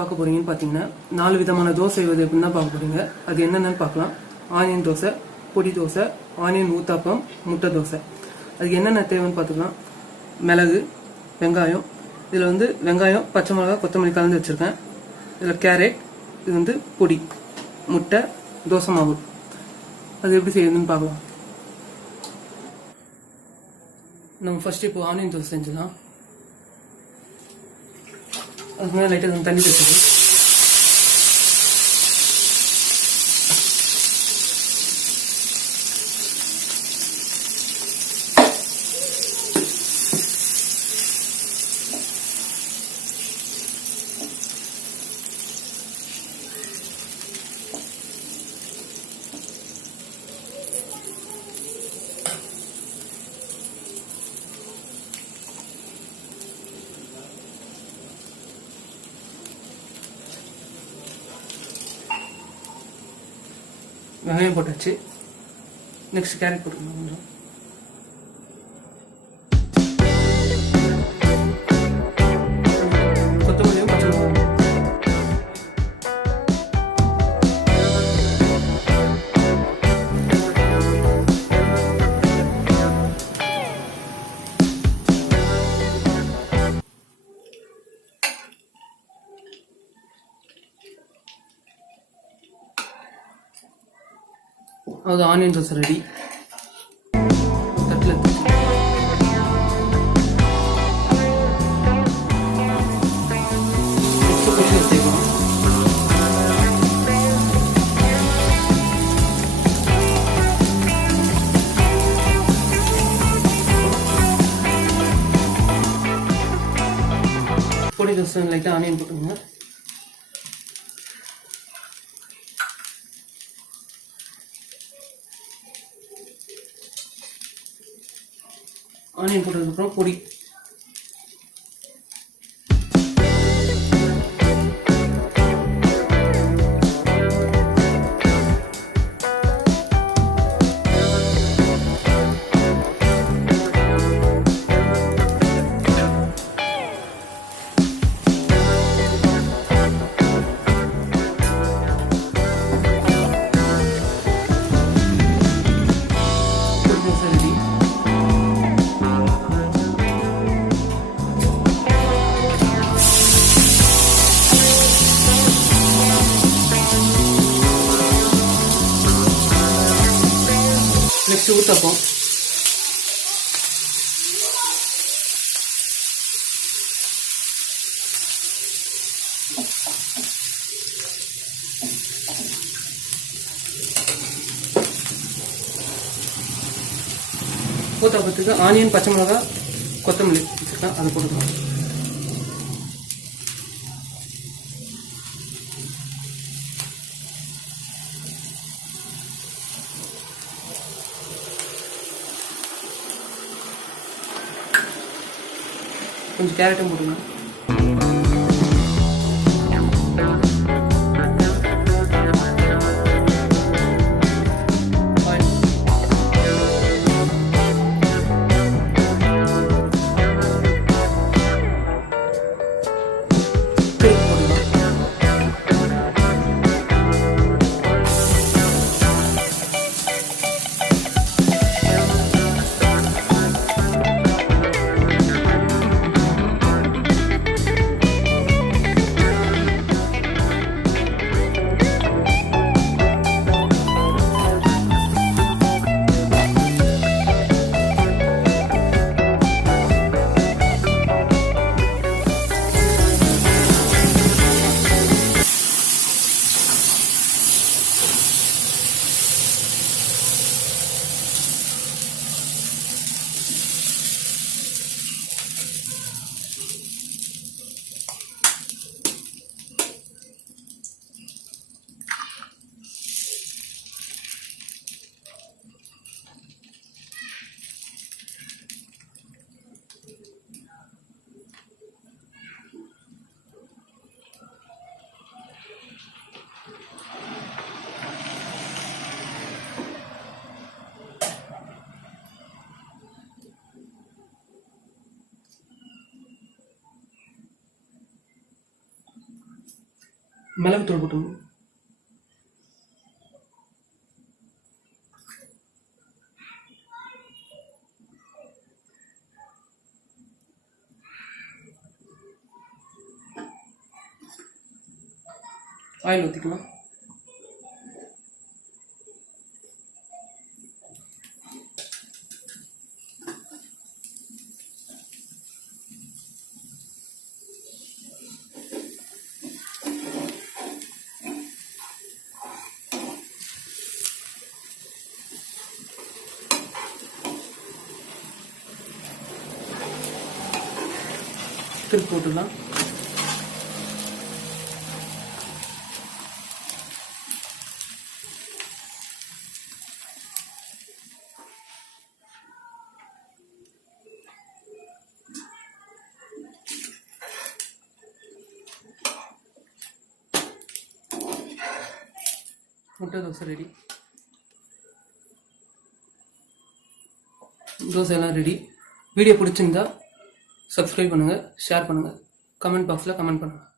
பார்க்க போறீங்கன்னு பார்த்தீங்கன்னா 4 விதமான தோசை செய்வது எப்படின்னு தான் பார்க்க போறீங்க. அது என்னென்னு பார்க்கலாம். ஆனியன் தோசை, பொடி தோசை, ஆனியன் ஊத்தாப்பம், முட்டை தோசை. அதுக்கு என்னென்ன தேவைன்னு பார்த்துக்கலாம். மிளகு, வெங்காயம். இதில் வெங்காயம், பச்சை மிளகா, கொத்தமல்லி கலந்து வச்சுருக்கேன். இதில் கேரட், இது பொடி, முட்டை, தோசை மாவு. அது எப்படி செய்யணும்னு பார்க்கலாம். நம்ம ஃபர்ஸ்ட் இப்போ ஆனியன் தோசை செஞ்சுக்கலாம். அதுக்கு மேலே லைட்டாக தண்ணி சேர்த்துது. வெங்காயம் போட்டாச்சு. நெக்ஸ்ட் கேரட் போட்டுக்கணும். கொஞ்சம் கொத்தமல்லியும் பச்சை மிளகாயும். அது ஆனியன் தோசை ரெடி. தட்டில் பொடி தோசை லைட்டாக ஆனியன் போட்டுக்கோங்க. ஆனியன் போட்டதுக்கப்புறம் பொடி. நெக்ஸ்ட் ஊத்தப்பம். ஊத்தப்பத்துக்கு ஆனியன், பச்சை மிளகா, கொத்தமல்லி வச்சுருக்கேன். அதை போட்டுக்கலாம். கொஞ்சம் கேரட்டும் போட்டுக்கலாம். மிளகுத்தூள் போட்டுருங்க. ஆயில் ஊற்றிக்கலாம். திருப்பி போட்டுடலாம். முட்டை தோசை ரெடி. தோசை எல்லாம் ரெடி. வீடியோ பிடிச்சிருந்தா சப்ஸ்கிரைப் பண்ணுங்கள், ஷேர் பண்ணுங்கள், கமெண்ட் பாக்ஸில் கமெண்ட் பண்ணுங்கள்.